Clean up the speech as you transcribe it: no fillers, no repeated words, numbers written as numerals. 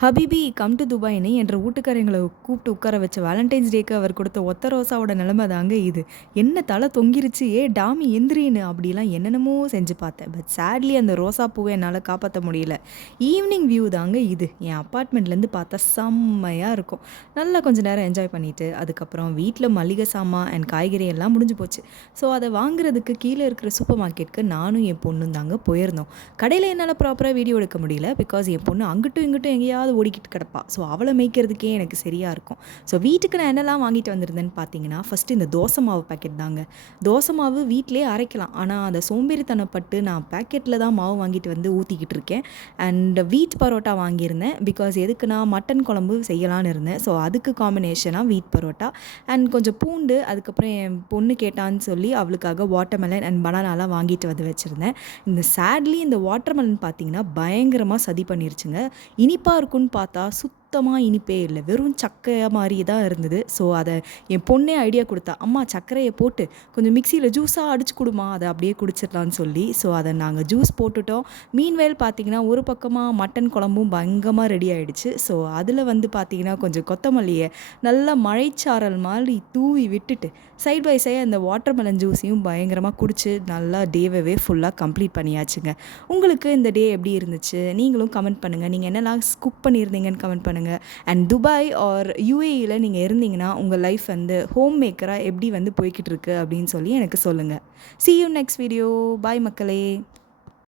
Habibi come to துபாய்ன்னு என்ற வீட்டுக்காரங்களை கூப்பிட்டு உட்கார வச்ச வேலண்டைன்ஸ் டேக்கு அவர் கொடுத்த ஒத்த ரோசாவோட நிலைமை தாங்க இது. என்ன தலை தொங்கிருச்சு, ஏ டாமி எந்திரின்னு அப்படிலாம் என்னென்னமோ செஞ்சு பார்த்தேன். பட் சேட்லி அந்த ரோசா பூவை என்னால் காப்பாற்ற முடியல. ஈவினிங் வியூ தாங்க இது. என் அப்பார்ட்மெண்ட்லேருந்து பார்த்தா செம்மையாக இருக்கும். நல்லா கொஞ்சம் நேரம் என்ஜாய் பண்ணிவிட்டு அதுக்கப்புறம் வீட்டில் மளிகை சாமான் அண்ட் காய்கறி எல்லாம் முடிஞ்சு போச்சு. ஸோ அதை வாங்குறதுக்கு கீழே இருக்கிற சூப்பர் மார்க்கெட்டுக்கு நானும் என் பொண்ணும் தாங்க போயிருந்தோம். கடையில் என்னால் ப்ராப்பராக வீடியோ எடுக்க முடியல. பிகாஸ் என் பொண்ணு அங்கிட்டும் இங்கிட்டும் எங்கேயாவது ஓடிக்கிட்டு கிடப்பா. ஸோ அவளை மேய்க்கிறதுக்கே எனக்கு சரியாக இருக்கும். ஸோ வீட்டுக்கு நான் என்னெல்லாம் வாங்கிட்டு வந்திருந்தேன்னு பார்த்தீங்கன்னா, ஃபஸ்ட்டு இந்த தோசை மாவு பேக்கெட் தாங்க. தோசை மாவு வீட்டிலே அரைக்கலாம். ஆனால் அந்த சோம்பேறித்தனப்பட்டு நான் பேக்கெட்டில் தான் மாவு வாங்கிட்டு வந்து ஊற்றிக்கிட்டு இருக்கேன். அண்ட் வீட் பரோட்டா வாங்கியிருந்தேன். பிகாஸ் எதுக்குன்னா மட்டன் குழம்பு செய்யலான்னு இருந்தேன். ஸோ அதுக்கு காம்பினேஷனாக வீட் பரோட்டா அண்ட் கொஞ்சம் பூண்டு, அதுக்கப்புறம் என் பொண்ணு கேட்டான்னு சொல்லி அவளுக்காக வாட்டர்மெலன் அண்ட் பனானாலாம் வாங்கிட்டு வந்து வச்சுருந்தேன். இந்த சேட்லி இந்த வாட்டர்மெலன் பார்த்தீங்கன்னா பயங்கரமாக சதி பண்ணிருச்சுங்க. இனிப்பாக இருக்கும்னு பார்த்தா சுத்தமாக இனிப்பே இல்லை, வெறும் சக்கையாக மாதிரி தான் இருந்தது. ஸோ அதை என் பொண்ணே ஐடியா கொடுத்தா, அம்மா சர்க்கரையை போட்டு கொஞ்சம் மிக்சியில் ஜூஸாக அடிச்சு கொடுமா, அதை அப்படியே குடிச்சிடலான்னு சொல்லி. ஸோ அதை நாங்கள் ஜூஸ் போட்டுட்டோம். மீன்வேல் பார்த்திங்கன்னா ஒரு பக்கமாக மட்டன் குழம்பும் பயங்கரமாக ரெடி ஆகிடுச்சு. ஸோ அதில் வந்து பார்த்திங்கன்னா கொஞ்சம் கொத்தமல்லியை நல்லா மழைச்சாரல் மாதிரி தூவி விட்டுட்டு சைட் பை சைடு அந்த வாட்டர்மெலன் ஜூஸையும் பயங்கரமாக குடிச்சு நல்லா டேவே ஃபுல்லாக கம்ப்ளீட் பண்ணியாச்சுங்க. உங்களுக்கு இந்த டே எப்படி இருந்துச்சு? நீங்களும் கமெண்ட் பண்ணுங்கள். நீங்கள் என்னெல்லாம் குக் பண்ணியிருந்தீங்கன்னு கமெண்ட் பண்ணுங்கள். அண்ட் துபாய் ஆர் யூஏஇயில் நீங்கள் இருந்தீங்கன்னா உங்கள் லைஃப் வந்து ஹோம் மேக்கராக எப்படி வந்து போய்கிட்டு இருக்கு அப்படின்னு சொல்லி எனக்கு சொல்லுங்கள். See you next video. Bye மக்களே.